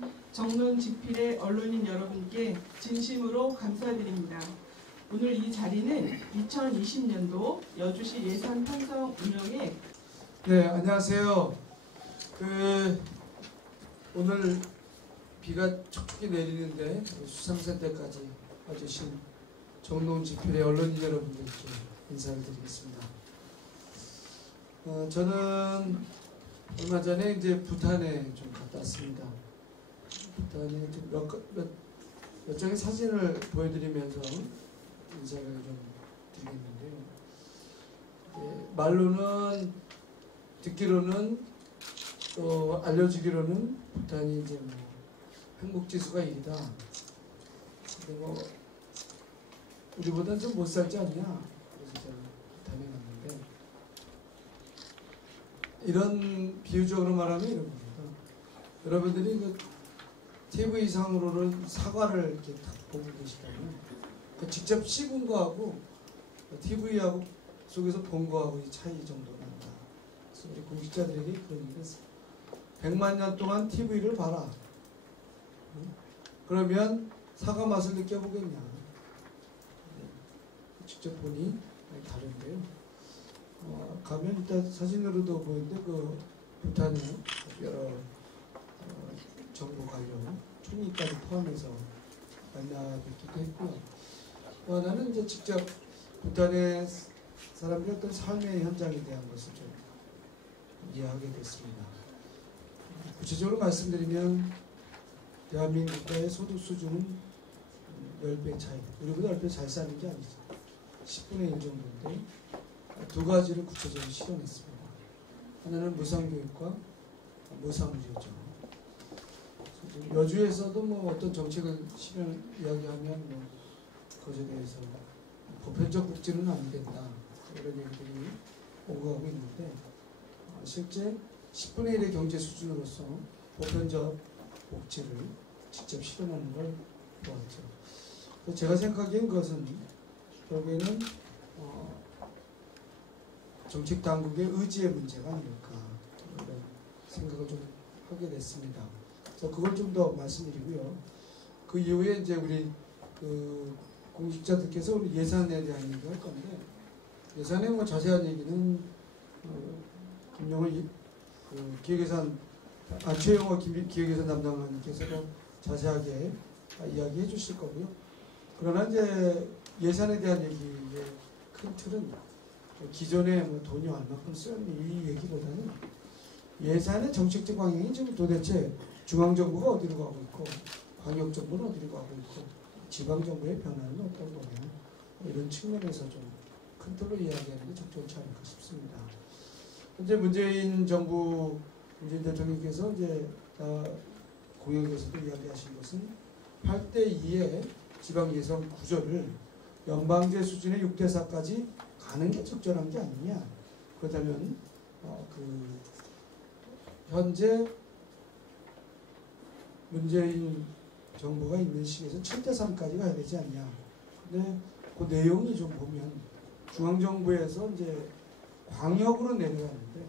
주신 정론지필의 언론인 여러분께 진심으로 감사드립니다. 오늘 이 자리는 2020년도 여주시 예산 편성 운영에 네, 안녕하세요. 오늘 비가 촉촉히 내리는데 수상센터까지 와주신 정론지필의 언론인 여러분들께 인사를 드리겠습니다. 저는 얼마 전에 이제 부탄에 좀 갔다 왔습니다. 부탄에 몇 장의 사진을 보여드리면서 인사를 좀 드리겠는데요. 말로는, 듣기로는, 또 알려주기로는 부탄이 이제 행복지수가 1이다. 근데 우리보다는 좀 못 살지 않냐. 그래서 제가 부탄에 갔는데, 이런 비유적으로 말하면 이런 겁니다. 여러분들이 TV상으로는 사과를 이렇게 딱 보고 계시다면 직접 씹은 거하고 TV하고 속에서 본 거하고 차이 정도 난다. 그래서 우리 공직자들에게 그런 얘기를 했어요. 100만 년 동안 TV를 봐라. 그러면 사과 맛을 느껴보겠냐. 직접 보니 다른데요. 가면 일단 사진으로도 보이는데 부탄에 여러 정보 관련 총리까지 포함해서 만나뵙기도 했고요. 또 하나는 이제 직접 부탄의 사람들의 어떤 삶의 현장에 대한 것을 좀 이해하게 됐습니다. 구체적으로 말씀드리면 대한민국 국가의 소득 수준은 10배 차이, 우리보다 10배 잘 사는 게 아니죠. 10분의 1 정도인데 두 가지를 구체적으로 실현했습니다. 하나는 무상교육과 무상의료죠. 여주에서도 어떤 정책을 실현 이야기하면 그것에 대해서 보편적 복지는 안 된다. 이런 얘기들이 오가고 있는데 실제 10분의 1의 경제 수준으로서 보편적 복지를 직접 실현하는 걸 보았죠. 제가 생각하기엔 그것은 결국에는 정책 당국의 의지의 문제가 아닐까 이런 생각을 좀 하게 됐습니다. 그래서 그걸 좀 더 말씀드리고요. 그 이후에 이제 우리 공직자들께서 우리 예산에 대한 얘기를 할 건데 예산의 자세한 얘기는 김영을 최영호 기획예산 담당관님께서 자세하게 이야기해 주실 거고요. 그러나 이제 예산에 대한 얘기의 큰 틀은 기존에 돈이 얼마큼 쓰였니 이 얘기보다는 예산의 정책적 방향이 지금 도대체 중앙정부가 어디로 가고 있고 광역정부는 어디로 가고 있고 지방정부의 변화는 어떤 거냐 이런 측면에서 좀 큰 틀로 이야기하는 게 적절치 않을까 싶습니다. 현재 문재인 정부 문재인 대통령께서 이제 공약에서도 이야기하신 것은 8대2의 지방예산 구조를 연방제 수준의 6대4까지 가는 게 적절한 게 아니냐. 그렇다면 현재 문재인 정부가 있는 시기에서 7대3까지 가야 되지 않냐. 근데 그 내용이 좀 보면 중앙정부에서 이제 광역으로 내려가는데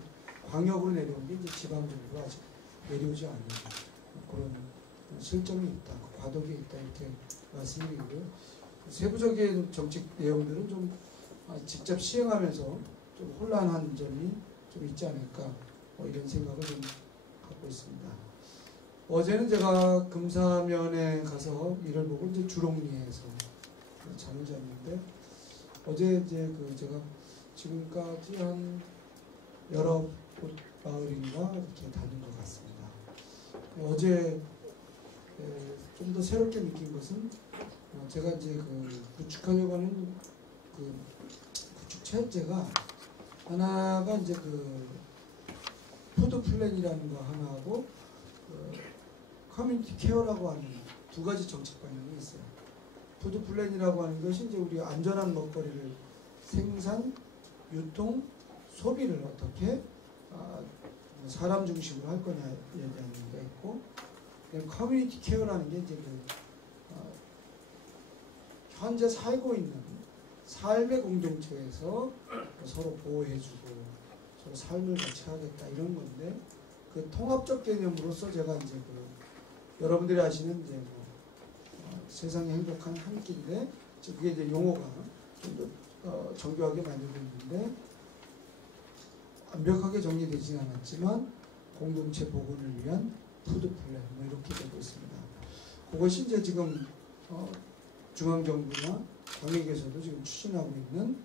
광역으로 내려온 게 이제 지방정부가 아직 내려오지 않는 그런 실정이 있다. 과도기에 있다. 이렇게 말씀드리고요. 세부적인 정책 내용들은 좀 직접 시행하면서 좀 혼란한 점이 좀 있지 않을까 이런 생각을 좀 갖고 있습니다. 어제는 제가 금사면에 가서 일을 보고 이제 주롱리에서 잠을 잤는데 어제 이제 제가 지금까지 한 여러 곳 마을인가 이렇게 다닌 것 같습니다. 어제 좀 더 새롭게 느낀 것은 제가 이제 구축하려고 하는 구축 체제가 하나가 이제 푸드 플랜이라는 거 하나하고 커뮤니티 케어라고 하는 두 가지 정책 방향이 있어요. 푸드 플랜이라고 하는 것이 이제 우리 안전한 먹거리를 생산, 유통, 소비를 어떻게 사람 중심으로 할 거냐 얘기하는 게 있고, 커뮤니티 케어라는 게 이제 현재 살고 있는 삶의 공동체에서 서로 보호해주고 서로 삶을 같이 하겠다 이런 건데 그 통합적 개념으로서 제가 이제 여러분들이 아시는 이제 뭐 세상에 행복한 한 끼인데 그게 이제 용어가 좀 더 정교하게 만들고 있는데 완벽하게 정리되지는 않았지만 공동체 복원을 위한 푸드 플랜 뭐 이렇게 되고 있습니다. 그것이 이제 지금 중앙정부나 광역에서도 지금 추진하고 있는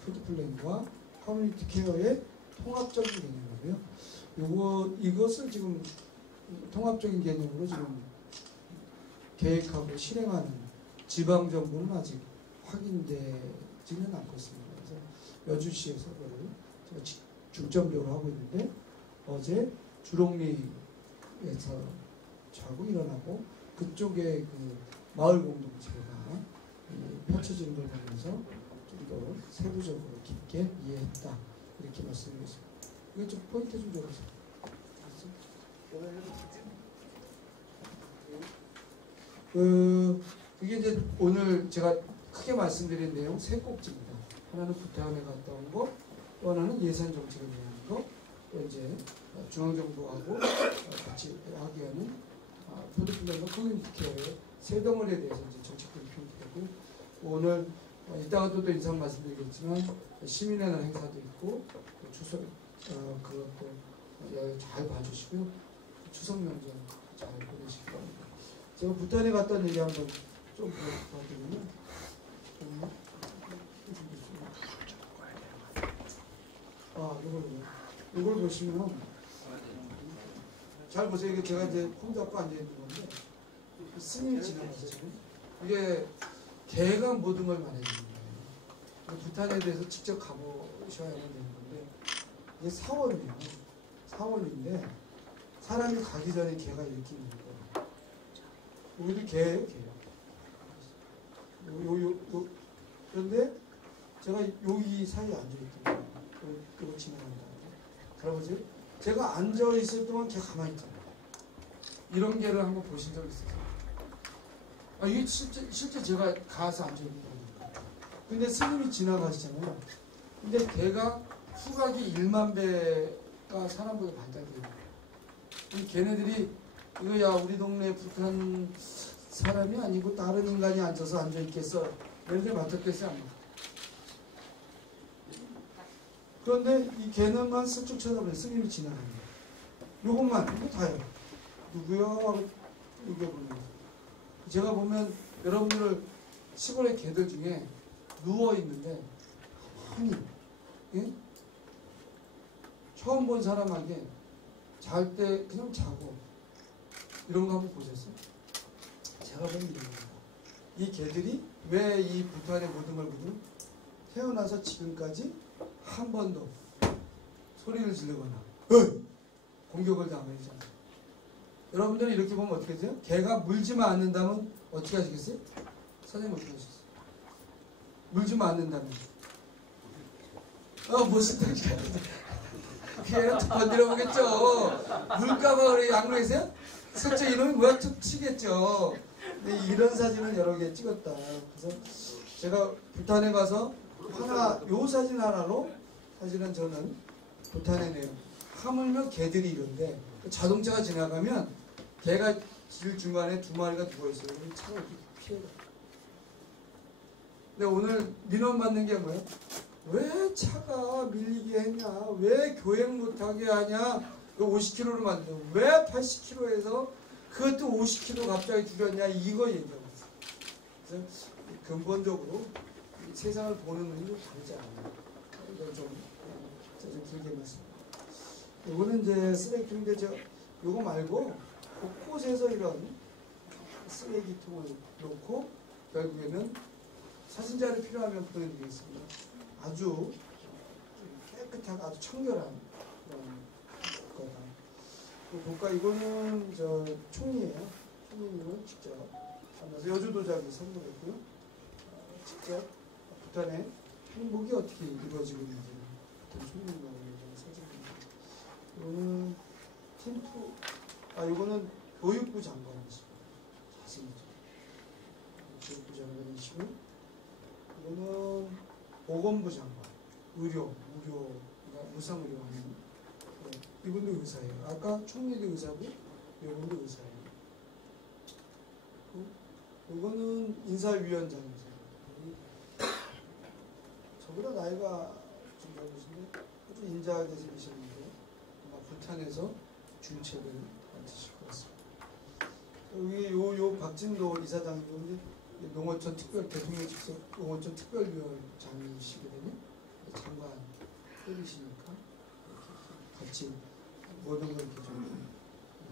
푸드 플랜과 커뮤니티 케어의 통합적인 개념이고요. 이것을 지금 통합적인 개념으로 지금 계획하고 실행하는 지방 정부는 아직 확인되지는 않고 있습니다. 그래서 여주시에서 그걸 중점적으로 하고 있는데 어제 주롱리에서 자고 일어나고 그쪽에 그 마을 공동체가 펼쳐지는 걸 보면서 좀 더 세부적으로 깊게 이해했다 이렇게 말씀드리겠습니다. 이거 좀 포인트 좀 줘보세요. 이게 이제 오늘 제가 크게 말씀드린 내용 세 꼭지입니다. 하나는 부탄에 갔다 온 거, 또 하나는 예산 정책에 대한 거, 또 이제 중앙정부하고 같이 하게 하는 푸드플랜과 커뮤니티 케어의 세 덩어리에 대해서 이제 정책 브리핑이 되고, 오늘 이따가 또 인사 말씀드리겠지만 시민의 날 행사도 있고 추석 그것도 잘 봐주시고요. 추석 명절 잘 보내시기 바랍니다. 제가 부탄에 갔다는 얘기 한번 좀 보여드리면 이걸 보시면 잘 보세요. 이게 제가 이제 폼 잡고 앉아 있는 건데 스님이 지나가시잖아요. 이게 개가 모든 걸 말해주는 거예요. 부탄에 대해서 직접 가보셔야 되는 건데 이게 사원이에요. 사원인데 사람이 가기 전에 개가 이렇게 있는 거예요. 여기도 개예요, 개요. 그런데 제가 여기 사이에 앉아있던 거예요. 요거 지나간다. 잘 보세요. 제가 앉아있을 동안 걔 가만히 있잖아요. 이런 개를 한번 보신 적 있으세요? 이게 실제 제가 가서 앉아있는 거예요. 근데 스님이 지나가시잖아요. 근데 걔가 후각이 1만 배가 사람보다 발달돼요. 걔네들이 이거야 우리 동네 북한 사람이 아니고 다른 인간이 앉아서 앉아있겠어. 이렇게 맡았겠어요? 그런데 이 개는만 슬쩍 쳐다보면 스님이 지나가는 거예요. 요것만, 이거 다요. 누구야? 이게 보면. 제가 보면 여러분들 시골의 개들 중에 누워있는데 가만히 예? 처음 본 사람에게 잘 때 그냥 자고 이런 거 한번 보셨어요? 제가 보면 이런 겁니다. 이 개들이 왜 이 부탄의 모든 걸 보든 태어나서 지금까지 한 번도 소리를 지르거나 공격을 당하지 않아요. 여러분들은 이렇게 보면 어떻게 되죠? 개가 물지만 않는다면 어떻게 하시겠어요? 선생님 어떻게 하시겠어요? 물지만 않는다면 무슨 뜻이야? 걔는 건드려 보겠죠. 물까봐 그래 양로에서요? 설정 이놈이 뭐야 좀 치겠죠. 근데 이런 사진을 여러 개 찍었다. 그래서 제가 부탄에 가서 요 사진 하나로 사실은 저는 부탄에 내요. 하물며 개들이 이런데 자동차가 지나가면 개가 길 중간에 두 마리가 누워있어요. 그럼 차를 피해가. 근데 오늘 민원 받는 게 뭐예요? 왜 차가 밀리게 했냐? 왜 교행 못하게 하냐? 50km로 만들고 왜 80km에서 그것도 50km 갑자기 줄였냐? 이거 얘기하고 있어요. 그래서 근본적으로 세상을 보는 눈이 좀 다르지 않아요. 이걸 좀 길게 말씀드립니다. 이거는 이제 쓰레기통인데 요거 말고 곳곳에서 이런 쓰레기통을 놓고 결국에는 사진자를 필요하면 보내드리겠습니다. 아주 깨끗하고 아주 청결한 그런 거다. 볼까 이거는 총리예요. 총리님은 직접 만나서 여주도자기 선물했고요. 직접 부탄의 행복이 어떻게 이루어지고 있는지 부탄 총리님과 사진입니다. 이거는 팀프 이거는 교육부 장관이십니다. 자신이죠. 교육부 장관이시고 이거는 보건부 장관, 무상의료 하는 이분도 의사예요. 아까 총리도 의사고 이분도 의사예요. 이거는 인사위원장이죠. 저보다 나이가 좀 적으신데 아주 인자하게 생기셨는데 아마 부탄에서 중책을 맡으실 것 같습니다. 여기 요 박진도 이사장님이 농어촌 특별 대통령 직속 농어촌 특별위원장이시거든요. 장관 때리시니까 같이 모든 걸 이렇게 좀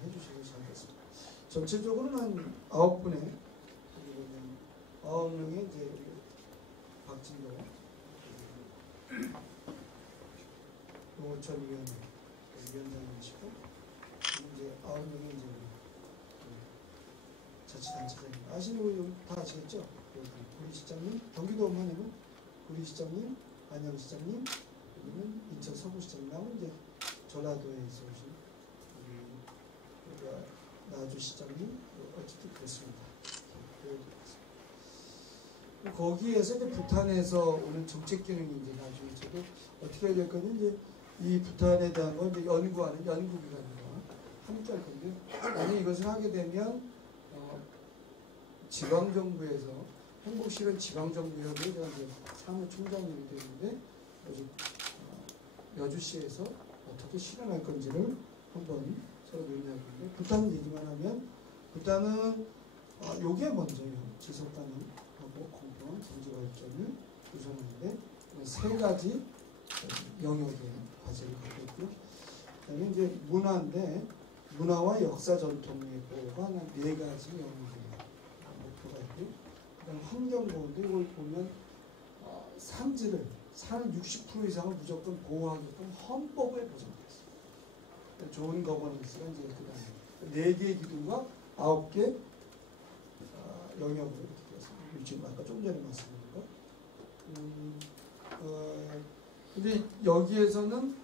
해주시고 잘했습니다. 전체적으로는 한 9분의 9명이 이제 박진도 농어촌 위원장이시고 이제 9명이 이제 자치단체장입니다. 아시는 분 다 아시겠죠? 구리시장님, 경기도만 하면 구리시장님, 안양시장님, 여기는 인천 서구시장님하고 이제 전라도에서 오신 우리가 나주시장님, 어쨌든 그렇습니다. 거기에서 이제 부탄에서 오는 정책 기능이 이제 나중에 저도 어떻게 해야 될 거냐 이제 이 부탄에 대한 거 이제 연구하는 연구기관과 함께 할 건데 만약 이것을 하게 되면 지방정부에서 행복실은 지방정부협의회 제가 이제 사무총장님이 되는데 여주시에서 어떻게 실현할 건지를 한번 서로 논의할 건데 부탄 얘기만 하면 부탄은 요게 먼저요. 지속가능하고 공평한 경제발전을 구성하는데 세 가지 영역의 과제를 갖고 있고 그다음에 이제 문화인데 문화와 역사 전통의 보호가 네 가지 영역의 목표가 있고 그다음 환경보호인데 이걸 보면 산지를 산 60% 이상을 무조건 보호하게끔 헌법에 보장됐어요. 좋은 거버넌스가 이제 그다음에 4개의 기둥과 9개 영역으로 이렇게 돼서 지금 아까 좀 전에 말씀드린 거. 근데 여기에서는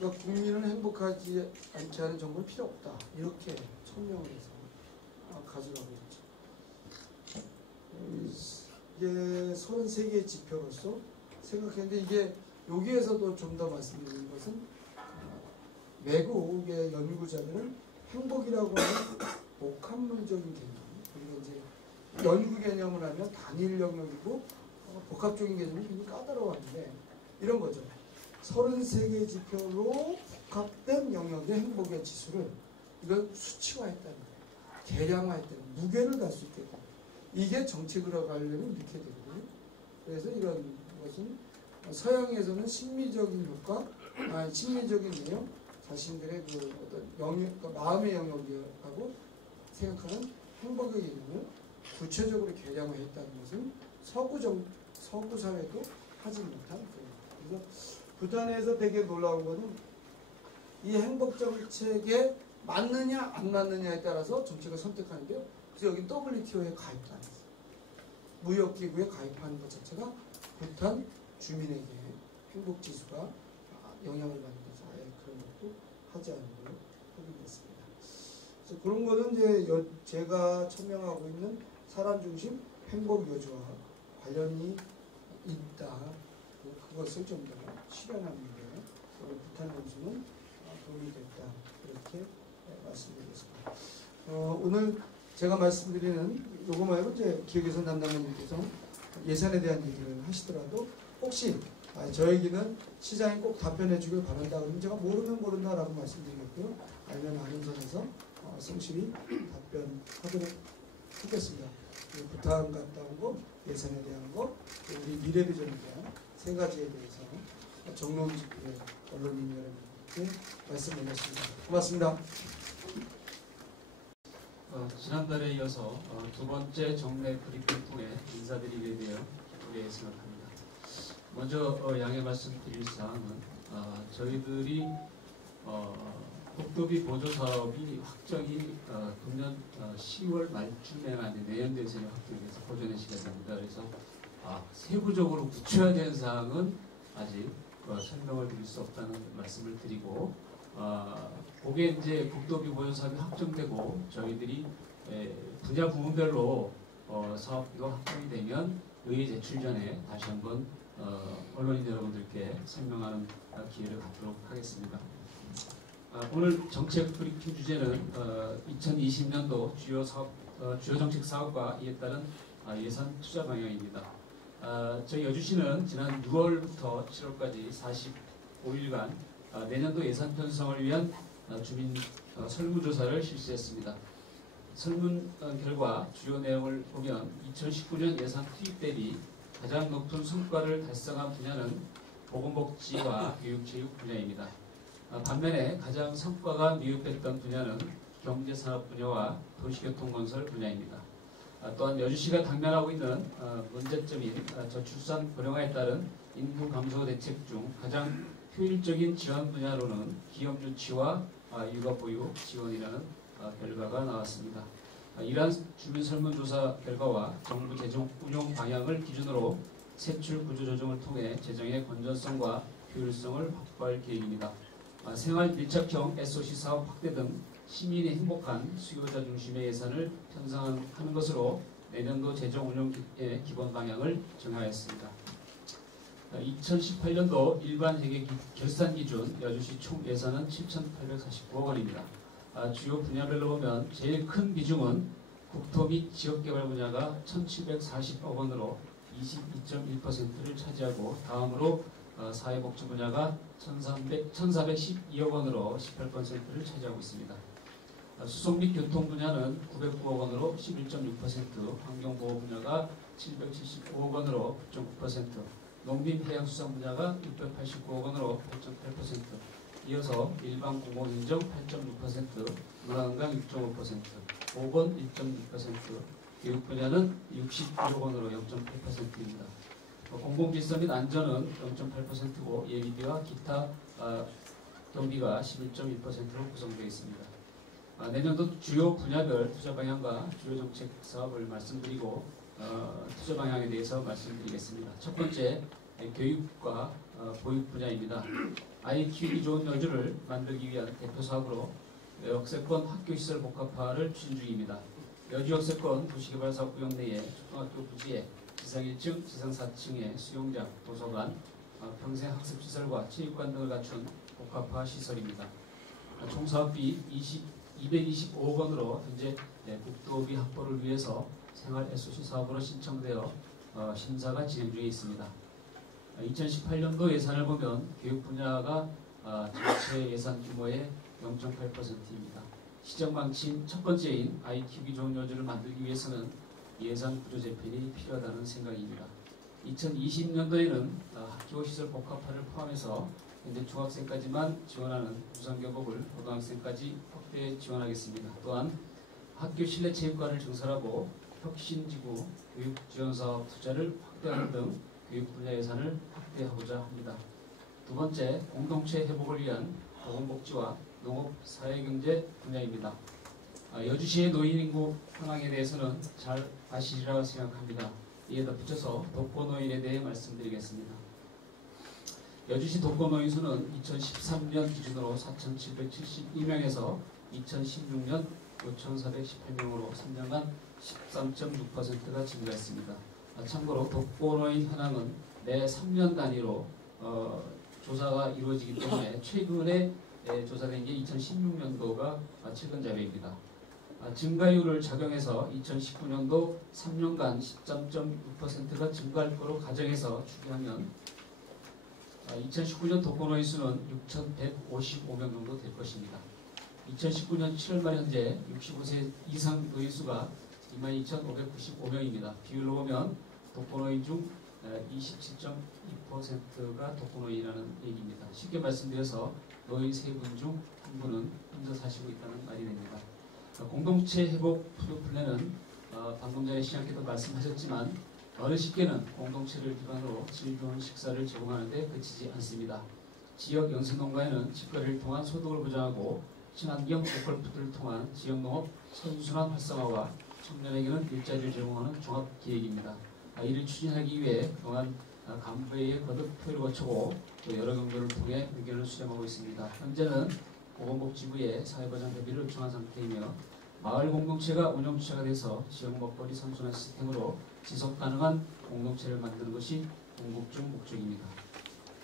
국민을 행복하지 않게 하는 정부는 필요 없다. 이렇게 천명을 해서 가져가고 있죠. 이게 33개의 지표로서 생각했는데 이게 여기에서도 좀 더 말씀드리는 것은 외국의 연구자들은 행복이라고 하는 복합론적인 개념 그리고 이제 연구 개념을 하면 단일 영역이고 복합적인 개념이 굉장히 까다로웠는데 이런 거죠. 33개의 지표로 복합된 영역의 행복의 지수를 이걸 수치화했다는 거예요. 계량화했다는 거예요. 무게를 달 수 있게. 이게 정책으로 가려면 이렇게 되거든요. 그래서 이런 것은 서양에서는 심리적인 효과, 심리적인 내용, 자신들의 그 어떤 영역, 그 마음의 영역이라고 생각하는 행복의 개념을 구체적으로 계량화했다는 것은 서구 사회도 하지 못한 거예요. 그래서 부탄에서 되게 놀라운 것은 이 행복 정책에 맞느냐 안 맞느냐에 따라서 정책을 선택하는데요. 그래서 여기 WTO에 가입도 안 했어요. 무역기구에 가입하는 것 자체가 부탄 주민에게 행복지수가 영향을 받는 거죠. 아예 그런 것도 하지 않은 걸로 확인됐습니다. 그래서 그런 거는 이제 제가 천명하고 있는 사람 중심 행복 여주와 관련이 있다. 그것을 좀 더 실현하는 데 우리 부탄 원수는 도움이 됐다. 이렇게 말씀드리겠습니다. 오늘 제가 말씀드리는 요거 말고 이제 기획예산 담당자님께서 예산에 대한 얘기를 하시더라도 혹시 저에게는 시장이 꼭 답변해 주길 바란다 그러면 제가 모르면 모른다라고 말씀드리겠고요. 아니면 아는 선에서 성실히 답변하도록 하겠습니다. 부탄 갔다 온 거, 예산에 대한 거, 우리 미래 비전에 대한 세 가지에 대해서 정론집회 언론인 여러분께 말씀드렸습니다. 고맙습니다. 지난달에 이어서 두 번째 정례 브리핑 통해 인사드리게 되어 기쁘게 생각합니다. 먼저 양해 말씀드릴 사항은 저희들이 국도비 보조사업이 확정이 금년 10월 말쯤에 내년 대선에 확정돼서 보존의 시간이 됩니다. 그래서 세부적으로 구체화된 사항은 아직 설명을 드릴 수 없다는 말씀을 드리고 그게 이제 국도비 보존사업이 확정되고 저희들이 분야 부문별로 사업비가 확정이 되면 의회 제출 전에 다시 한번 언론인 여러분들께 설명하는 기회를 갖도록 하겠습니다. 오늘 정책 브리핑 주제는 2020년도 주요 정책 사업과 이에 따른 예산 투자 방향입니다. 저희 여주시는 지난 6월부터 7월까지 45일간 내년도 예산 편성을 위한 주민 설문조사를 실시했습니다. 설문 결과 주요 내용을 보면 2019년 예산 투입 대비 가장 높은 성과를 달성한 분야는 보건복지와 교육체육 분야입니다. 반면에 가장 성과가 미흡했던 분야는 경제산업 분야와 도시교통건설 분야입니다. 또한 여주시가 당면하고 있는 문제점인 저출산 고령화에 따른 인구 감소 대책 중 가장 효율적인 지원 분야로는 기업 유치와 육아보육 지원이라는 결과가 나왔습니다. 이러한 주민 설문조사 결과와 정부 재정 운용 방향을 기준으로 세출 구조 조정을 통해 재정의 건전성과 효율성을 확보할 계획입니다. 생활 밀착형 SOC 사업 확대 등 시민이 행복한 수요자 중심의 예산을 편성하는 것으로 내년도 재정 운용의 기본 방향을 정하였습니다. 2018년도 일반 회계 결산 기준 여주시 총 예산은 7,849억 원입니다. 주요 분야별로 보면 제일 큰 비중은 국토 및 지역개발 분야가 1,740억 원으로 22.1%를 차지하고 다음으로 사회복지 분야가 1,412억 원으로 18%를 차지하고 있습니다. 수송 및 교통 분야는 909억 원으로 11.6%, 환경보호 분야가 775억 원으로 9.9%, 농림해양수산 분야가 689억 원으로 8.8%, 이어서 일반 공공행정 8.6%, 문화관광 6.5%, 보건 1.6%, 교육 분야는 61억 원으로 0.8%입니다. 공공질서 및 안전은 0.8%고 예비비와 기타 경비가 11.1%로 구성되어 있습니다. 내년도 주요 분야별 투자 방향과 주요 정책 사업을 말씀드리고 투자 방향에 대해서 말씀드리겠습니다. 첫 번째, 교육과 보육 분야입니다. 아이 키우기 좋은 여주를 만들기 위한 대표 사업으로 역세권 학교시설 복합화를 추진 중입니다. 여주 역세권 도시개발사업 구역 내에 초등학교 부지에 지상 1층, 지상 4층의 수영장, 도서관, 평생학습시설과 체육관 등을 갖춘 복합화 시설입니다. 총 사업비 225억 원으로 현재 국도비 확보를 위해서 생활 SOC 사업으로 신청되어 심사가 진행 중에 있습니다. 2018년도 예산을 보면 교육 분야가 전체 예산 규모의 0.8%입니다. 시정 방침 첫 번째인 아이 키우기 좋은 여주를 만들기 위해서는 예산 구조 재편이 필요하다는 생각입니다. 2020년도에는 학교 시설 복합화를 포함해서 현재 중학생까지만 지원하는 무상교복을 고등학생까지 확대 지원하겠습니다. 또한 학교 실내 체육관을 증설하고 혁신지구 교육지원사업 투자를 확대하는 등 교육 분야 예산을 확대하고자 합니다. 두 번째, 공동체 회복을 위한 보건복지와 농업, 사회경제 분야입니다. 여주시의 노인 인구 현황에 대해서는 잘 아시리라고 생각합니다. 이에 덧붙여서 독거노인에 대해 말씀드리겠습니다. 여주시 독거노인 수는 2013년 기준으로 4,772명에서 2016년 5,418명으로 3년간 13.6%가 증가했습니다. 참고로 독거노인 현황은 매 3년 단위로 조사가 이루어지기 때문에 최근에 조사된 게 2016년도가 최근 자료입니다. 증가율을 적용해서 2019년도 3년간 13.6%가 증가할 것으로 가정해서 추계하면 2019년 독거노인 수는 6,155명 정도 될 것입니다. 2019년 7월 말 현재 65세 이상 노인 수가 22,595명입니다. 비율로 보면 독거노인 중 27.2%가 독거노인이라는 얘기입니다. 쉽게 말씀드려서 노인 세 분 중 한 분은 혼자 사시고 있다는 말이 됩니다. 공동체 회복 푸드 플랜은 방금 전에 시장께도 말씀하셨지만 어르신께는 공동체를 기반으로 질 좋은 식사를 제공하는 데 그치지 않습니다. 지역 영세농가에는 직거래를 통한 소득을 보장하고 친환경 로컬푸드를 통한 지역농업 선순환 활성화와 청년에게는 일자리를 제공하는 종합기획입니다. 이를 추진하기 위해 그동안 간부회의 거듭 표를 거치고 또 여러 경로를 통해 의견을 수렴하고 있습니다. 현재는 보건복지부에 사회보장협의를 요청한 상태이며 마을 공동체가 운영 주체가 돼서 지역 먹거리 선순환 시스템으로 지속 가능한 공동체를 만드는 것이 궁극적 목적입니다.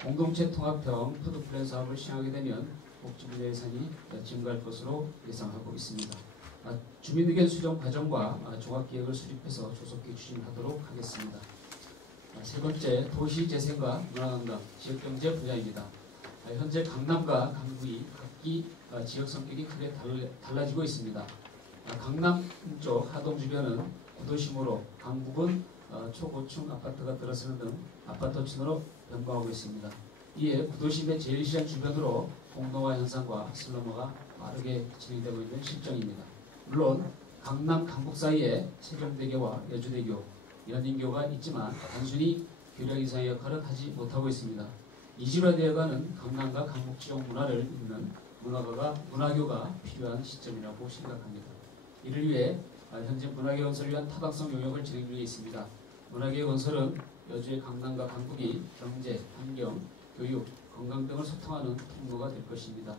공동체 통합형 푸드플랜 사업을 시행하게 되면 복지 분야 예산이 증가할 것으로 예상하고 있습니다. 주민의견 수정 과정과 종합계획을 수립해서 조속히 추진하도록 하겠습니다. 세 번째, 도시재생과 문화관광, 지역경제 분야입니다. 현재 강남과 강북이 각기 지역 성격이 크게 달라지고 있습니다. 강남 쪽 하동 주변은 구도심으로, 강북은 초고층 아파트가 들어서는 등 아파트촌으로 변모하고 있습니다. 이에 구도심의 제1시장 주변으로 공동화 현상과 슬럼화가 빠르게 진행되고 있는 실정입니다. 물론 강남, 강북 사이에 세종대교와 여주대교, 연인교가 있지만 단순히 교량 이상의 역할은 하지 못하고 있습니다. 이질화되어가는 강남과 강북 지역 문화를 잇는 문화교가 필요한 시점이라고 생각합니다. 이를 위해 현재 문화계 건설을 위한 타당성 용역을 진행 중에 있습니다. 문화계 건설은 여주의 강남과 강북이 경제, 환경, 교육, 건강 등을 소통하는 통로가 될 것입니다.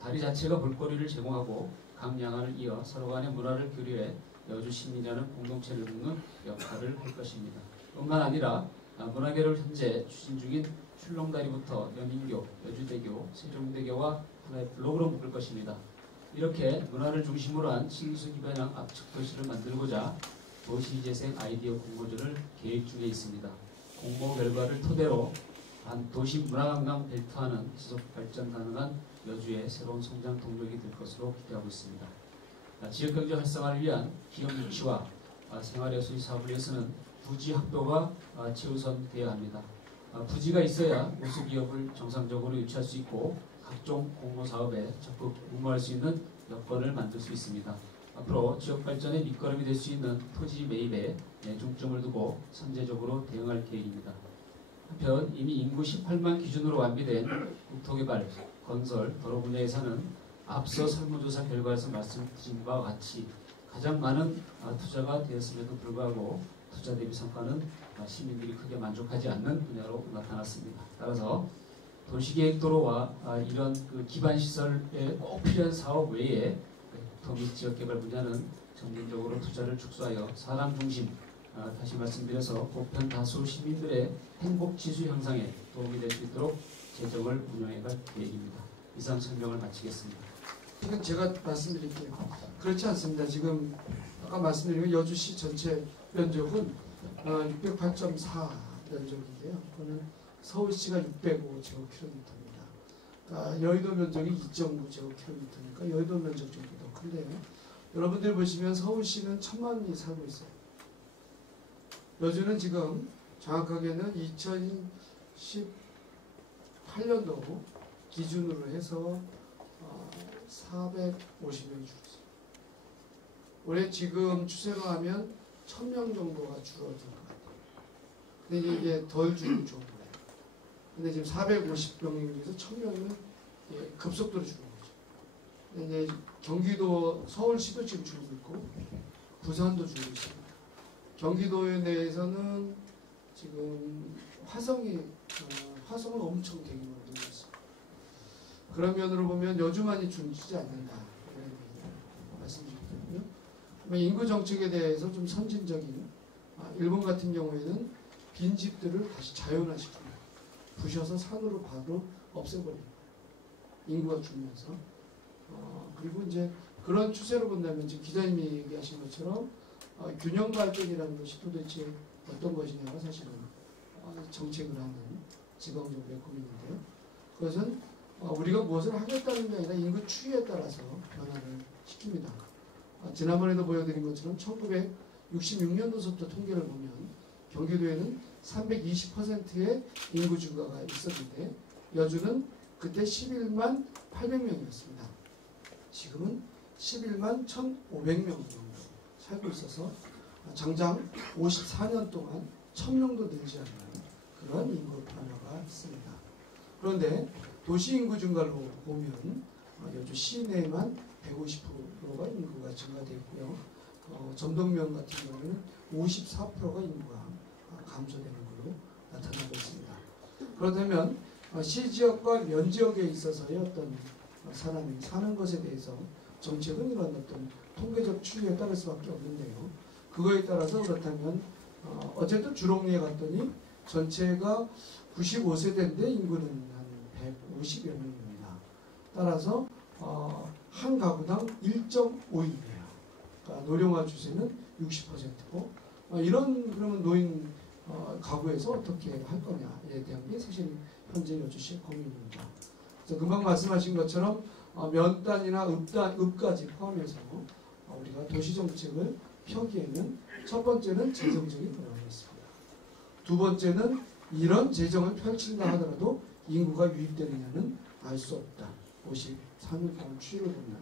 다리 자체가 볼거리를 제공하고 강 양안을 이어 서로 간의 문화를 교류해 여주 시민이라는 공동체를 묶는 역할을 할 것입니다. 뿐만 아니라 문화계를 현재 추진 중인 출렁다리부터 연인교, 여주대교, 세종대교와 하나의 블록으로 묶을 것입니다. 이렇게 문화를 중심으로 한 신수 기반형 압축 도시를 만들고자 도시재생 아이디어 공모전을 계획 중에 있습니다. 공모 결과를 토대로 도시 문화관광 벨트화는 지속 발전 가능한 여주의 새로운 성장 동력이 될 것으로 기대하고 있습니다. 지역경제 활성화를 위한 기업 유치와 생활여수의 사업을 위해서는 부지 확보가 최우선되어야 합니다. 부지가 있어야 우수기업을 정상적으로 유치할 수 있고 각종 공모사업에 적극 응모할 수 있는 여건을 만들 수 있습니다. 앞으로 지역발전의 밑거름이 될 수 있는 토지 매입에 중점을 두고 선제적으로 대응할 계획입니다. 한편 이미 인구 18만 기준으로 완비된 국토개발, 건설, 도로 분야 예산은 앞서 설문조사 결과에서 말씀드린 바와 같이 가장 많은 투자가 되었음에도 불구하고 투자 대비 성과는 시민들이 크게 만족하지 않는 분야로 나타났습니다. 따라서 도시계획도로와 이런 기반시설에 꼭 필요한 사업 외에 도로 및 지역개발 분야는 점진적으로 투자를 축소하여 사람 중심, 다시 말씀드려서 보편 다수 시민들의 행복지수 향상에 도움이 될 수 있도록 재정을 운영해갈 계획입니다. 이상 설명을 마치겠습니다. 지금 제가 말씀드릴게요. 그렇지 않습니다. 지금 아까 말씀드린 그 여주시 전체 면적은 608.4 면적인데요. 그거는 서울시가 605제곱킬로미터입니다. 그러니까 여의도 면적이 2.9제곱킬로미터니까 여의도 면적 정도 더 큰데요. 여러분들 보시면 서울시는 1000만이 살고 있어요. 여주는 지금 정확하게는 2018년도 기준으로 해서 450명이 줄었어요. 올해 지금 추세로 하면 1000명 정도가 줄어들 것 같아요. 근데 이게 덜 줄면 좋은 거예요. 근데 지금 450명 중에서 1000명은 급속도로 줄는 거죠. 근데 이제 경기도, 서울시도 지금 줄고 있고 부산도 줄고 있습니다. 경기도 내에서는 지금 화성을 엄청 대규모로 늘고 있습니다. 그런 면으로 보면 여주만이 줄지 않는다. 이런 말씀드리거든요. 인구 정책에 대해서 좀 선진적인, 일본 같은 경우에는 빈집들을 다시 자연화시킵니다. 부셔서 산으로 바로 없애버립니다. 인구가 줄면서. 그리고 이제 그런 추세로 본다면 지금 기자님이 얘기하신 것처럼 균형 발전이라는 것이 도대체 어떤 것이냐가 사실은 정책을 하는 지방정부의 고민인데요. 그것은 우리가 무엇을 하겠다는 게 아니라 인구 추이에 따라서 변화를 시킵니다. 지난번에도 보여드린 것처럼 1966년도부터 통계를 보면 경기도에는 320%의 인구 증가가 있었는데 여주는 그때 11만 800명이었습니다. 지금은 11만 1,500명 정도 살고 있어서 장장 54년 동안 1000명도 늘지 않는 그런 인구 변화가 있습니다. 그런데 도시 인구 증가로 보면 여주 시내에만 150%가 인구가 증가되었고요. 점동면 같은 경우는 54%가 인구가 감소되는 걸로 나타나고 있습니다. 그렇다면 시지역과 면지역에 있어서의 어떤 사람이 사는 것에 대해서 정책은 이런 어떤 통계적 추이에 따를 수밖에 없는데요. 그거에 따라서 그렇다면 어쨌든 주롱리에 갔더니 전체가 95세대인데 인구는 한 150여 명입니다. 따라서 한 가구당 1.5인이에요. 그러니까 노령화 추세는 60%고 이런 그러면 노인 가구에서 어떻게 할 거냐에 대한 게 사실 현재 여주시의 고민입니다. 그래서 금방 말씀하신 것처럼 면단이나 읍까지 포함해서 우리가 도시정책을 펴기에는 첫 번째는 재정적인 불안이 있습니다. 두 번째는 이런 재정을 펼친다 하더라도 인구가 유입되느냐는 알 수 없다. 54년 동안 추이를 보면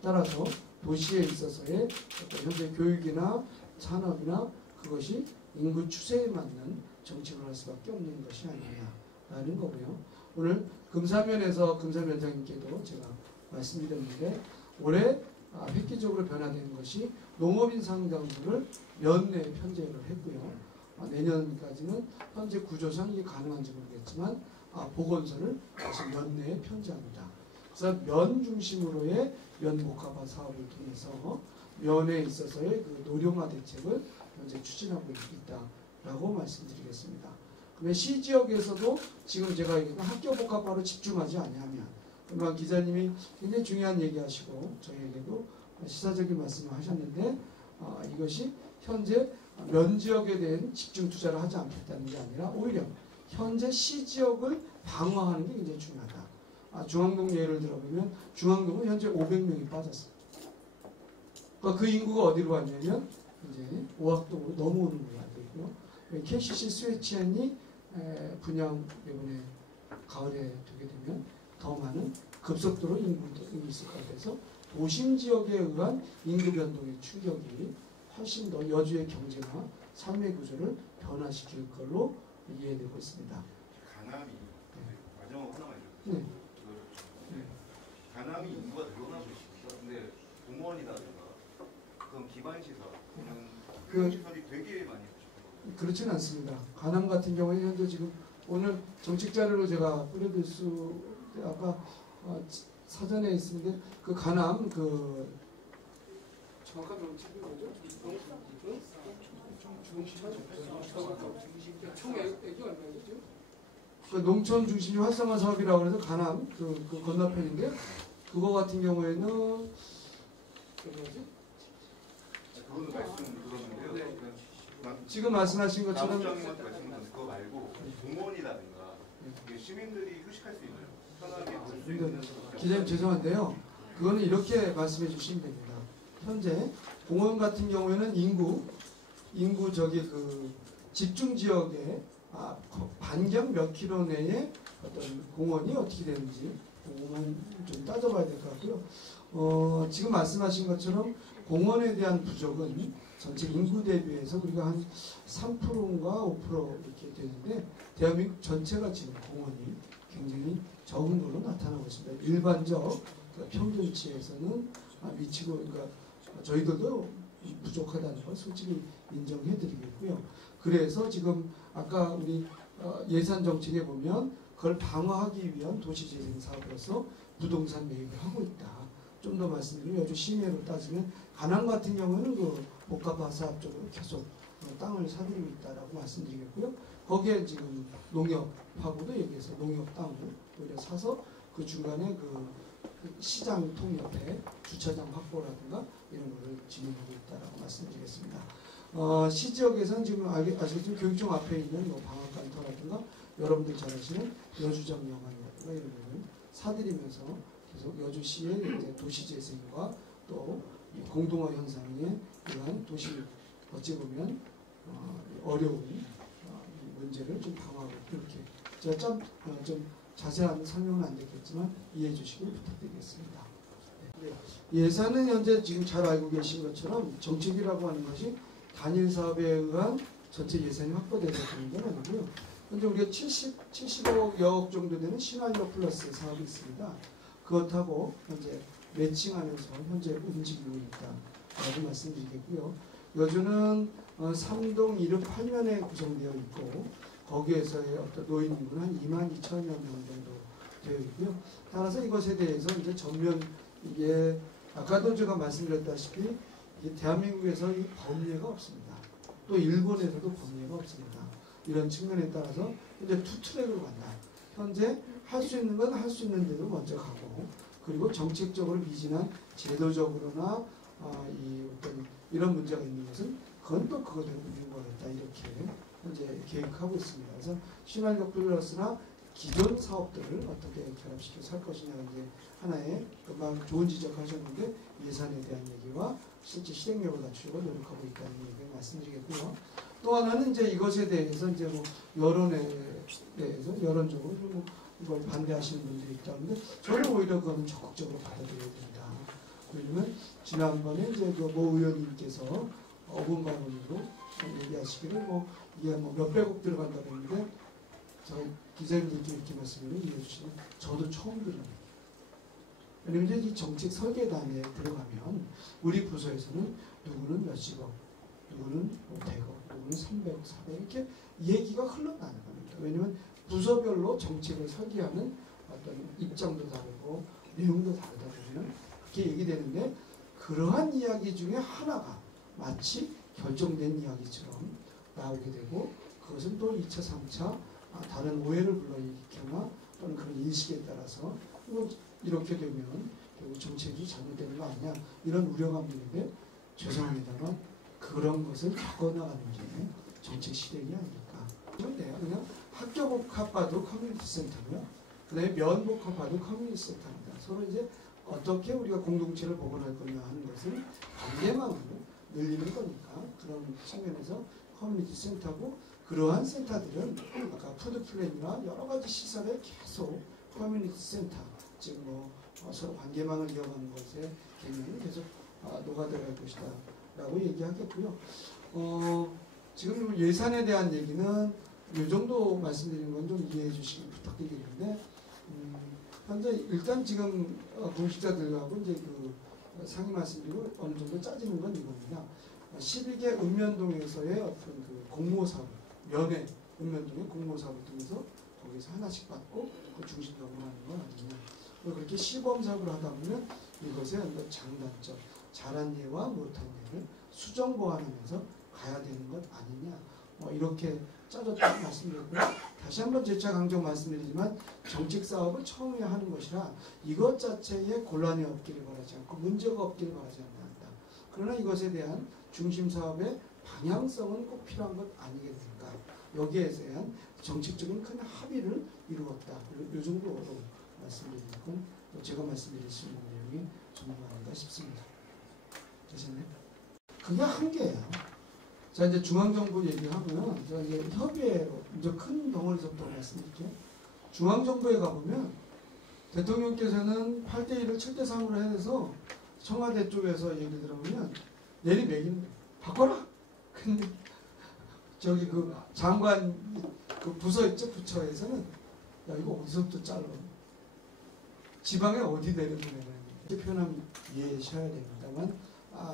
따라서 도시에 있어서의 어떤 현재 교육이나 산업이나 그것이 인구 추세에 맞는 정책을 할 수밖에 없는 것이 아니냐라는 거고요. 오늘 금사면에서 금사면장님께도 제가 말씀드렸는데 올해 획기적으로 변화되는 것이 농업인상 당수를 연내 편제를 했고요. 내년까지는 현재 구조상 이게 가능한지 모르겠지만 보건소를 다시 연내에 편제합니다. 그래서 면 중심으로의 면복합화 사업을 통해서 면에 있어서의 그 노령화 대책을 현재 추진하고 있다라고 말씀드리겠습니다. 그러면 시 지역에서도 지금 제가 얘기했던 학교 복합화로 집중하지 아니하면 금방 기자님이 굉장히 중요한 얘기하시고 저희에게도 시사적인 말씀을 하셨는데 이것이 현재 면 지역에 대한 집중 투자를 하지 않겠다는 게 아니라 오히려 현재 시 지역을 방어하는 게 굉장히 중요하다. 중앙동 예를 들어보면 중앙동은 현재 500명이 빠졌어요. 그러니까 그 인구가 어디로 갔냐면 이제 오학동으로 넘어오는 걸로 알고 있고요. KCC 스웨치안이 분양 이번에 가을에 되게 되면 더 많은 급속도로 인구가 있을 것 같아서 도심 지역에 의한 인구 변동의 충격이 훨씬 더 여주의 경제나 삶의 구조를 변화시킬 걸로 이해되고 있습니다. 가남이 마지막 하나만 네. 네. 가남이 인구가 늘어나고 있습니다. 근데 공원이라든가 그런 기반 시설, 그런 시설이 되게 많이 그렇지는 않습니다. 가남 같은 경우에 현재 지금 오늘 정책 자료로 제가 뿌려드릴 수 아까 사전에 있는데 그 가남 그 정확한 정책이 뭐죠? 총액이 얼마죠? 그 농촌 중심이 활성화 사업이라고 해서 가남 그 건너편인데 그거 같은 경우에는 그거는 말씀 들었는데요. 네. 지금 말씀하신 것처럼 나무장님한테 말씀드렸는데 그거 말고 공원이라든가 시민들이 휴식할 수 있는 편하게 볼 수 있는 기자님 죄송한데요. 그거는 이렇게 말씀해 주시면 됩니다. 현재 공원 같은 경우에는 인구 저기 그 집중 지역에 반경 몇 킬로 내에 어떤 공원이 어떻게 되는지 그거만 좀 따져봐야 될 것 같고요. 지금 말씀하신 것처럼 공원에 대한 부족은 전체 인구 대비해서 우리가 한 3%인가 5% 이렇게 되는데 대한민국 전체가 지금 공원이 굉장히 적은 걸로 나타나고 있습니다. 일반적 평균치에서는 미치고 그러니까 저희들도 부족하다는 걸 솔직히 인정해드리겠고요. 그래서 지금 아까 우리 예산 정책에 보면 그걸 방어하기 위한 도시재생 사업으로서 부동산 매입을 하고 있다. 좀 더 말씀드리면 여주 시내로 따지면 가남 같은 경우는 그 복합화 사업 쪽으로 계속 땅을 사들이고 있다라고 말씀드리겠고요. 거기에 지금 농협하고도 여기에서 농협 땅을 오히려 사서 그 중간에 그 시장 통역에 주차장 확보라든가 이런 것을 진행하고 있다라고 말씀드리겠습니다. 시 지역에서는 지금 아시겠지만 교육청 앞에 있는 뭐 방학간터라든가 여러분들 잘 아시는 여주정 영화라든가 이런 것을 사들이면서 계속 여주시의 이제 도시재생과 또 공동화 현상에 의한 도시 어찌 보면 어려운 문제를 좀 방어하고 이렇게 제가 좀 자세한 설명은 안 됐겠지만 이해해 주시길 부탁드리겠습니다. 네. 예산은 현재 지금 잘 알고 계신 것처럼 정책이라고 하는 것이 단일 사업에 의한 전체 예산이 확보되는 건 아니고요. 현재 우리가 70억여 정도 되는 신한여 플러스 사업이 있습니다. 그렇다고 현재 매칭하면서 현재 움직이고 있다라고 말씀드리겠고요. 여주는 3동 1읍 8면에 구성되어 있고 거기에서의 어떤 노인 인구는 한 22,000여 명 정도 되어 있고요. 따라서 이것에 대해서 이제 전면 이게 아까도 제가 말씀드렸다시피 대한민국에서 이 법례가 없습니다. 또 일본에서도 법례가 없습니다. 이런 측면에 따라서 이제 투 트랙으로 간다. 현재 할 수 있는 건 할 수 있는 대로 먼저 가고 그리고 정책적으로 미진한 제도적으로나 이 어떤 이런 문제가 있는 것은 그건 또 그거대로 유보하겠다 이렇게 현재 계획하고 있습니다. 그래서 신활력 플러스나 기존 사업들을 어떻게 결합시켜서 할 것이냐가 이제 하나의 금방 좋은 지적하셨는데 예산에 대한 얘기와 실제 실행력을 낮추려고 노력하고 있다는 얘기를 말씀드리겠고요. 또 하나는 이제 이것에 대해서 이제 뭐 여론에 대해서 여론적으로 뭐 이걸 반대하시는 분들이 있다는데 저는 오히려 그거는 적극적으로 받아들여야 된다. 왜냐면 지난번에 이제 그 모 의원님께서 어분방언으로 얘기하시기를 뭐 이게 뭐 몇백억 들어간다고 했는데 저희 기자님들께 이렇게 말씀을 이해해 주시면 저도 처음 들은 얘기예요. 왜냐면 이 정책 설계단에 들어가면 우리 부서에서는 누구는 몇십억, 누구는 뭐 100억, 누구는 300억, 400억 이렇게 얘기가 흘러나는 겁니다. 왜냐면 부서별로 정책을 설계하는 어떤 입장도 다르고 내용도 다르다 보면 그렇게 얘기되는데 그러한 이야기 중에 하나가 마치 결정된 이야기처럼 나오게 되고 그것은 또 2차, 3차 다른 오해를 불러일으키거나 또는 그런 인식에 따라서 뭐 이렇게 되면 결국 정책이 잘못되는 거 아니냐 이런 우려감이 있는데 죄송합니다만 그런 것을 겪어나가는 게 정책 실행이 아닐까. 그런데요, 그냥 학교복합과도 커뮤니티 센터고요. 그 다음에 면복합과도 커뮤니티 센터입니다. 서로 이제 어떻게 우리가 공동체를 복원할 거냐 하는 것을 관계망으로 늘리는 거니까 그런 측면에서 커뮤니티 센터고 그러한 센터들은 아까 푸드 플랜이나 여러 가지 시설에 계속 커뮤니티 센터 즉 뭐 서로 관계망을 이어가는 것에 개념이 계속 녹아들어갈 것이다 라고 얘기하겠고요. 지금 예산에 대한 얘기는 이 정도 말씀드리는 건 좀 이해해 주시기 부탁드리는데 현재 일단 지금 공직자들하고 이제 그 상의 말씀드리고 어느 정도 짜지는 건 이겁니다. 12개 읍면동에서의 어떤 그 공모사업, 면회 읍면동의 공모사업을 통해서 거기서 하나씩 받고 그 중심적으로 하는 건 아니냐. 그렇게 시범사업을 하다 보면 이것의 어떤 장단점, 잘한 예와 못한 예를 수정 보완하면서 가야 되는 것 아니냐. 뭐 이렇게 짜졌다고 말씀드렸고요. 다시 한번 재차 강조 말씀드리지만 정책 사업을 처음에 하는 것이라 이것 자체에 곤란이 없기를 바라지 않고 문제가 없기를 바라지 않는다. 그러나 이것에 대한 중심 사업의 방향성은 꼭 필요한 것 아니겠습니까? 여기에 대한 정책적인 큰 합의를 이루었다. 이 정도로 말씀드리는 건 제가 말씀드릴 수 있는 내용이 전부 아닌가 싶습니다. 되셨나요? 그게 한계예요. 자 이제 중앙정부 얘기하면 제가 이제 협의회로 이제 큰 덩어리부터 말씀드릴게요. 중앙정부에 가보면 대통령께서는 8대1을 7대3으로 해서 청와대 쪽에서 얘기 들어보면 내리매기는 바꿔라. 근데 저기 그 장관 그 부서 있죠 부처에서는 야 이거 어디서부터 잘라? 지방에 어디 내려보내는 표현하면 이해하셔야 됩니다만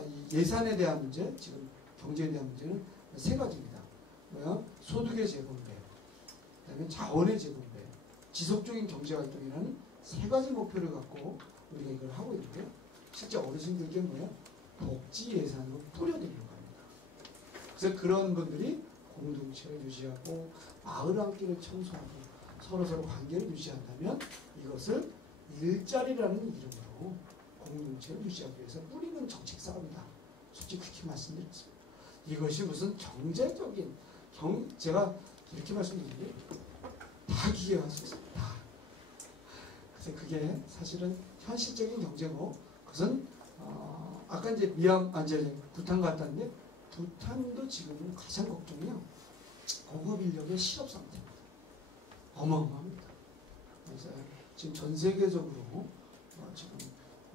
이 예산에 대한 문제 지금 경제에 대한 문제는 세 가지입니다. 뭐야? 소득의 재분배, 그다음에 자원의 재분배, 지속적인 경제활동이라는 세 가지 목표를 갖고 우리가 이걸 하고 있는데요. 실제 어르신들께 뭐야? 복지 예산으로 뿌려드리는 겁니다. 그래서 그런 분들이 공동체를 유지하고 마을 한 끼를 청소하고 서로 관계를 유지한다면 이것을 일자리라는 이름으로 공동체를 유지하기 위해서 뿌리는 정책 사업이다. 솔직히 그렇게 말씀드렸습니다. 이것이 무슨 경제적인 제가 이렇게 말씀드리는데 다 기계화 수 있습니다. 다. 그래서 그게 사실은 현실적인 경제고 그것은 아까 이제 부탄 갔다는데 부탄도 지금은 가장 걱정이요. 고급 인력의 실업 상태입니다. 어마어마합니다. 그래서 지금 전 세계적으로 지금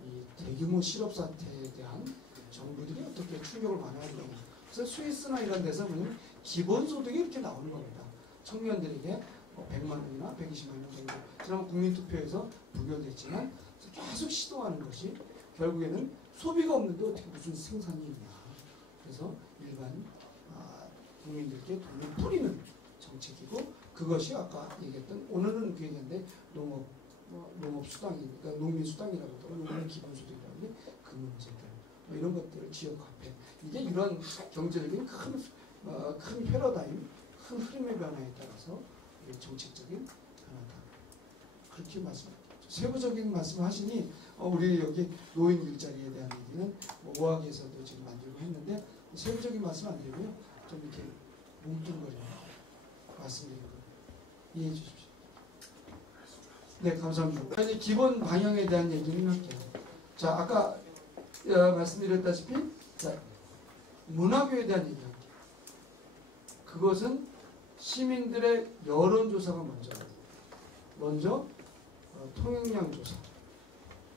이 대규모 실업 사태에 대한 정부들이 어떻게 충격을 많이 하려고 그래서 스위스나 이런 데서 보면 기본소득이 이렇게 나오는 겁니다. 청년들에게 100만 원이나 120만 원 정도 지난번 국민투표에서 부결됐지만 계속 시도하는 것이 결국에는 소비가 없는데 어떻게 무슨 생산이 있냐. 그래서 일반 국민들께 돈을 뿌리는 정책이고 그것이 아까 얘기했던 오늘은 그 얘기인데 농업수당이 그러니까 농민수당이라고 하고 농민 기본소득이라고 하는데 그 문제들 이런 것들을 지역화폐 이게 이런 경제적인 큰 패러다임 큰 흐름의 변화에 따라서 정책적인 변화다. 그렇게 말씀드렸죠. 세부적인 말씀을 하시니 우리 여기 노인 일자리에 대한 얘기는 뭐 5학에서도 지금 만들고 했는데 세부적인 말씀 안 드리고요. 좀 이렇게 뭉뚱거려 말씀드리고 이해해 주십시오. 네, 감사합니다. 이제 기본 방향에 대한 얘기는 할게요. 자, 아까 말씀드렸다시피 자, 문화교에 대한 얘기할게요. 그것은 시민들의 여론조사가 먼저 통행량 조사.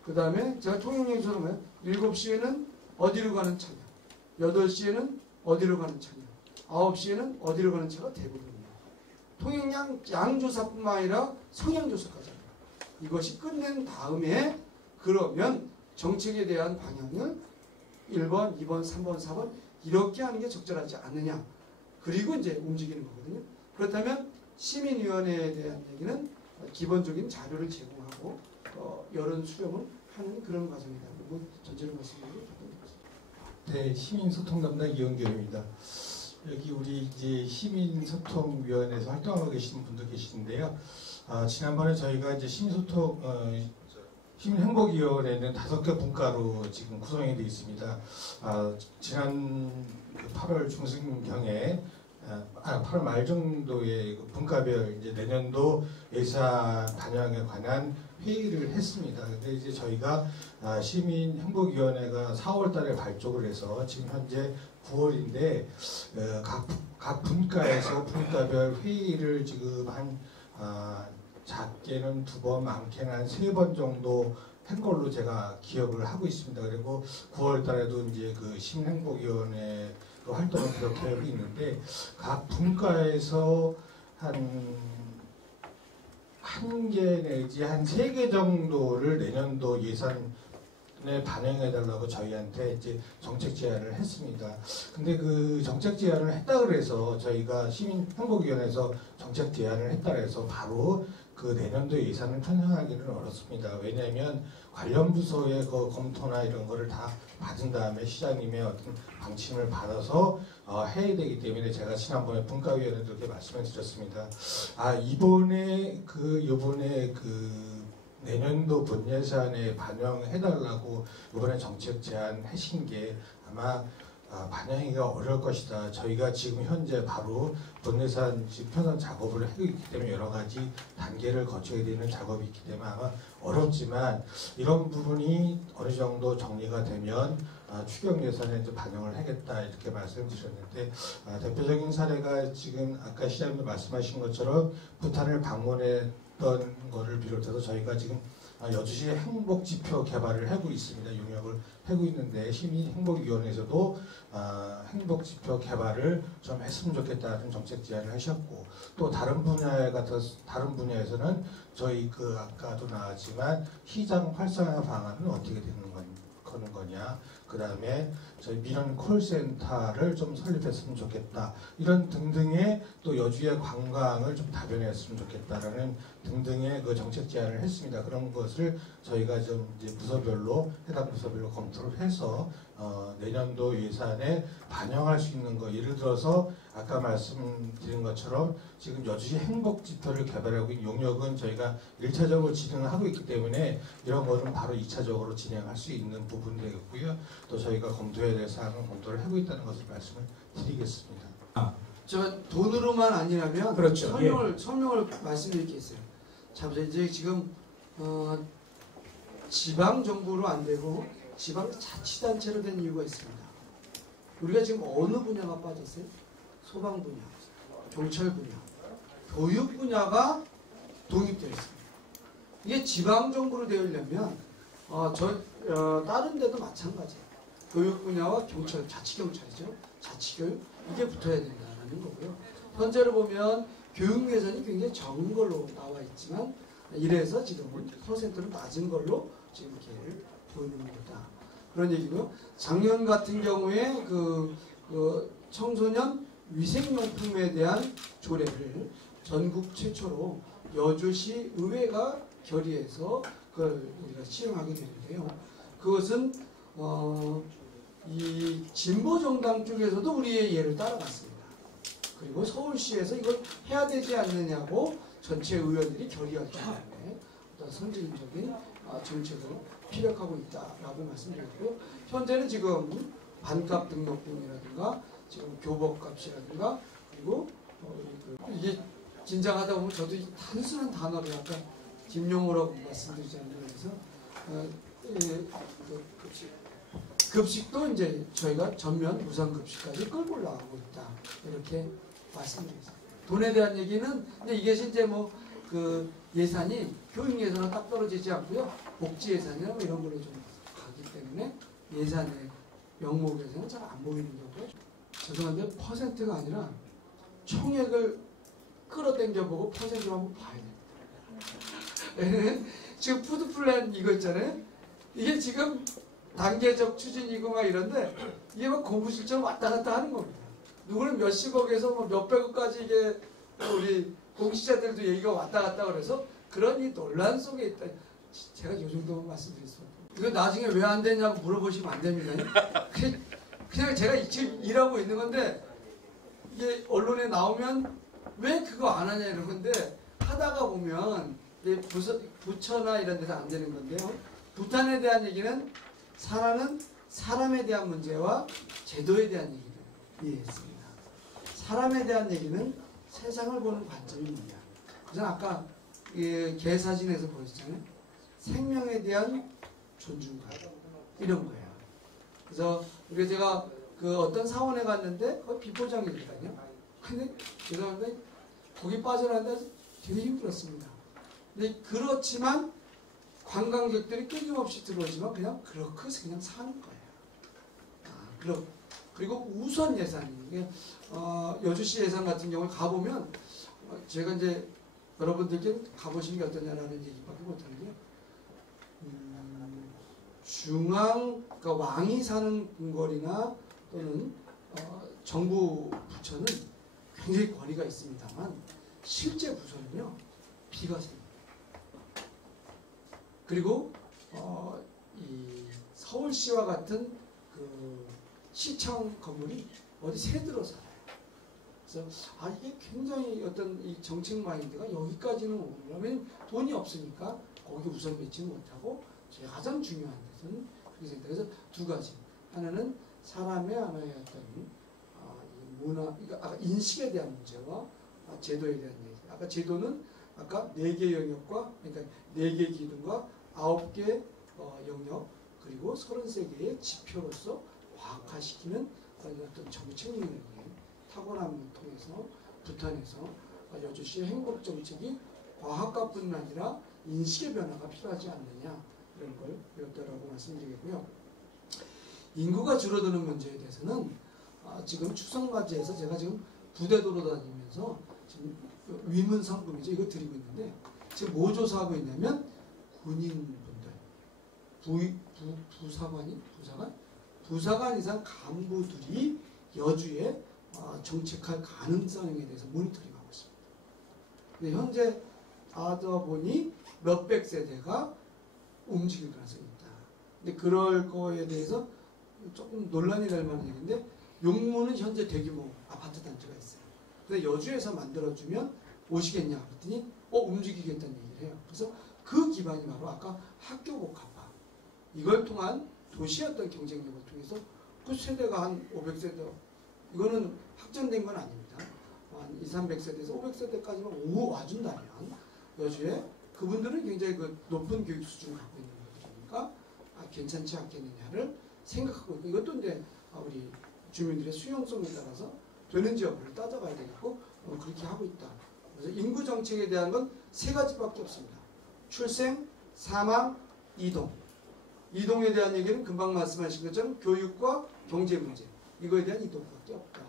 그 다음에 제가 통행량 조사가 뭐예요? 7시에는 어디로 가는 차냐, 8시에는 어디로 가는 차냐, 9시에는 어디로 가는 차가 대부분이에요. 통행량 양조사뿐만 아니라 성향조사까지 합니다. 이것이 끝낸 다음에 그러면 정책에 대한 방향은 1번, 2번, 3번, 4번 이렇게 하는 게 적절하지 않느냐. 그리고 이제 움직이는 거거든요. 그렇다면 시민위원회에 대한 얘기는 기본적인 자료를 제공하고 여론 수렴을 하는 그런 과정이다. 그리고 전체를 말씀드리고 네, 시민소통 담당 이영규입니다. 여기 우리 이제 시민소통위원회에서 활동하고 계시는 분도 계시는데요. 지난번에 저희가 이제 시민행복위원회는 5개 분과로 지금 구성이 되어 있습니다. 지난 8월 중순경에 8월 말 정도에 분과별 이제 내년도 예산 반영에 관한 회의를 했습니다. 근데 이제 저희가 시민행복위원회가 4월달에 발족을 해서 지금 현재 9월인데 각 분과에서 분과별 회의를 지금 한 작게는 2번, 많게는 한 3번 정도 한 걸로 제가 기억을 하고 있습니다. 그리고 9월달에도 이제 그 시민행복위원회 그 활동을 계속하고 있는데 각 분과에서 한 개 내지 한 3개 정도를 내년도 예산에 반영해달라고 저희한테 이제 정책 제안을 했습니다. 근데 그 정책 제안을 했다 그래서 저희가 시민행복위원회에서 정책 제안을 했다 그래서 바로 그 내년도 예산을 편성하기는 어렵습니다. 왜냐하면 관련 부서의 그 검토나 이런 거를 다 받은 다음에 시장님의 어떤 방침을 받아서 해야 되기 때문에 제가 지난번에 분과위원회도 그렇게 말씀을 드렸습니다. 요번에 그 내년도 본예산에 반영해달라고 이번에 정책 제안하신 게 아마 반영하기가 어려울 것이다. 저희가 지금 현재 바로 본예산 편성 작업을 하고 있기 때문에 여러 가지 단계를 거쳐야 되는 작업이 있기 때문에 아마 어렵지만 이런 부분이 어느 정도 정리가 되면 추경 예산에 이제 반영을 하겠다 이렇게 말씀을 드렸는데 대표적인 사례가 지금 아까 시장님 말씀하신 것처럼 부탄을 방문했던 거를 비롯해서 저희가 지금 여주시 행복지표 개발을 하고 있습니다. 용역을 하고 있는데 시민행복위원회에서도 행복지표 개발을 좀 했으면 좋겠다는 정책 제안을 하셨고 또 다른 분야에서는 저희 그 아까도 나왔지만 시장 활성화 방안은 어떻게 되는 거냐, 그 다음에 저희 민원 콜센터를 좀 설립했으면 좋겠다 이런 등등의 또 여주의 관광을 좀 다변했으면 좋겠다라는 등등의 그 정책 제안을 했습니다. 그런 것을 저희가 좀 이제 부서별로 해당 부서별로 검토를 해서 내년도 예산에 반영할 수 있는 거 예를 들어서 아까 말씀드린 것처럼 지금 여주시 행복지표를 개발하고 있는 용역은 저희가 1차적으로 진행을 하고 있기 때문에 이런 거는 바로 2차적으로 진행할 수 있는 부분이 되겠고요. 또 저희가 검토해야 될 사항은 검토를 하고 있다는 것을 말씀을 드리겠습니다. 저 돈으로만 아니라면 그렇죠. 설명을 말씀드릴 게 있어요. 자, 이제 지금 지방 정부로 안 되고 지방 자치단체로 된 이유가 있습니다. 우리가 지금 어느 분야가 빠졌어요? 소방 분야, 경찰 분야, 교육 분야가 독립되어 있습니다. 이게 지방 정부로 되려면 다른 데도 마찬가지예요. 교육 분야와 경찰, 자치경찰이죠. 자치교육 이게 붙어야 된다는 거고요. 현재로 보면 교육 예산이 굉장히 적은 걸로 나와 있지만 이래서 지금은 퍼센트는 낮은 걸로 지금 이렇게 보이는 거다. 그런 얘기고요. 작년 같은 경우에 그 청소년 위생용품에 대한 조례를 전국 최초로 여주시 의회가 결의해서 그걸 우리가 시행하게 되는데요. 그것은 이 진보정당 쪽에서도 우리의 예를 따라갔습니다. 그리고 서울시에서 이걸 해야 되지 않느냐고 전체 의원들이 결의하기 때문에 어떤 선진적인 정책을 피력하고 있다라고 말씀드렸고요. 현재는 지금 반값 등록금이라든가 지금 교복값이라든가 그리고 이게 긴장하다 보면 저도 이 단순한 단어를 아까 김용호라고 말씀드리지 않나요? 그래서 급식도 이제 저희가 전면 무상급식까지 끌고 올라가고 있다 이렇게 말씀드리겠습니다. 돈에 대한 얘기는 근데 이게 실제 뭐 그 예산이 교육 예산은 딱 떨어지지 않고요. 복지 예산이나 뭐 이런 걸로 좀 가기 때문에 예산의 명목에서는 잘 안 보이는 경우가 죄송한데 퍼센트가 아니라 총액을 끌어당겨 보고 퍼센트를 한번 봐야 됩니다. 지금 푸드플랜 이거 있잖아요. 이게 지금 단계적 추진이고 막 이런데 이게 막 공부 실적 왔다 갔다 하는 겁니다. 누구는 몇십억에서 뭐 몇백억까지 이게 우리 공시자들도 얘기가 왔다 갔다 그래서 그런 이 논란 속에 있다. 제가 이 정도 말씀드렸습니다. 이거 나중에 왜 안 되냐고 물어보시면 안 됩니다. 그냥 제가 지금 일하고 있는 건데 이게 언론에 나오면 왜 그거 안 하냐 이런 건데 하다가 보면 부처나 이런 데서 안 되는 건데요. 부탄에 대한 얘기는 사람은 사람에 대한 문제와 제도에 대한 얘기를 이해했습니다. 사람에 대한 얘기는 세상을 보는 관점이 뭐냐. 그래서 아까 개사진에서 보셨잖아요. 생명에 대한 존중감 이런 거예요. 그래서 제가 그 어떤 사원에 갔는데 거기 비포장이거든요. 근데 죄송한데 거기 빠져나간다 되게 힘들었습니다. 근데 그렇지만 관광객들이 끊임없이 들어오지만 그냥 그렇게 그냥 사는 거예요. 그리고 우선 예산이 이게 여주시 예산 같은 경우에 가보면 제가 이제 여러분들께 가보시는 게 어떠냐라는 얘기밖에 못하는데 중앙 그러니까 왕이 사는 궁궐이나 또는 정부 부처는 굉장히 권위가 있습니다만 실제 부서는요 비과세입니다. 그리고 이 서울시와 같은 그 시청 건물이 어디 새들어 살아요. 그래서 이게 굉장히 어떤 이 정책 마인드가 여기까지는 오려면 돈이 없으니까 거기 우선 맺지 못하고 제가 가장 중요한 것은 그렇게 생각해서 두 가지. 하나는 사람의 하나의 어떤 문화, 그러니까 아까 인식에 대한 문제와 제도에 대한 얘기. 아까 제도는 아까 4개 영역과 그러니까 4개 기둥과 9개 영역 그리고 33개의 지표로서 과학화시키는 그런 어떤 정책 능력이 타고남을 통해서 부탄에서 여주시의 행복 정책이 과학화뿐 아니라 인식의 변화가 필요하지 않느냐 이런 걸 배웠다라고 말씀드리고요. 인구가 줄어드는 문제에 대해서는 지금 추석맞이해서 제가 지금 부대도로 다니면서 지금 위문 상금이죠. 이거 드리고 있는데 지금 뭐 조사하고 있냐면 군인분들 부사관 이상 간부들이 여주에 정책할 가능성에 대해서 모니터링하고 있습니다. 근데 현재 하다 보니 몇백 세대가 움직일 가능성이 있다. 근데 그럴 거에 대해서 조금 논란이 될 만한 얘기인데 용문은 현재 대규모 아파트 단지가 있어요. 근데 여주에서 만들어주면 오시겠냐 그랬더니 움직이겠다는 얘기를 해요. 그래서 그 기반이 바로 아까 학교 복합화 이걸 통한 도시의 어떤 경쟁력을 통해서 그 세대가 한 500세대 이거는 확정된 건 아닙니다. 한 2, 300세대에서 500세대까지만 와준다면 여주에 그분들은 굉장히 그 높은 교육 수준을 갖고 있는 분들이니까 괜찮지 않겠느냐를 생각하고 있고 이것도 이제 우리 주민들의 수용성에 따라서 되는지 여부를 따져봐야 되겠고 그렇게 하고 있다. 그래서 인구 정책에 대한 건 3가지밖에 없습니다. 출생, 사망, 이동. 이동에 대한 얘기는 금방 말씀하신 것처럼 교육과 경제 문제 이거에 대한 이동밖에 없다.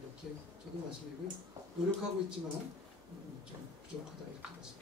이렇게 저도 말씀드리고요. 노력하고 있지만 좀 부족하다 이렇게 말씀드립니다.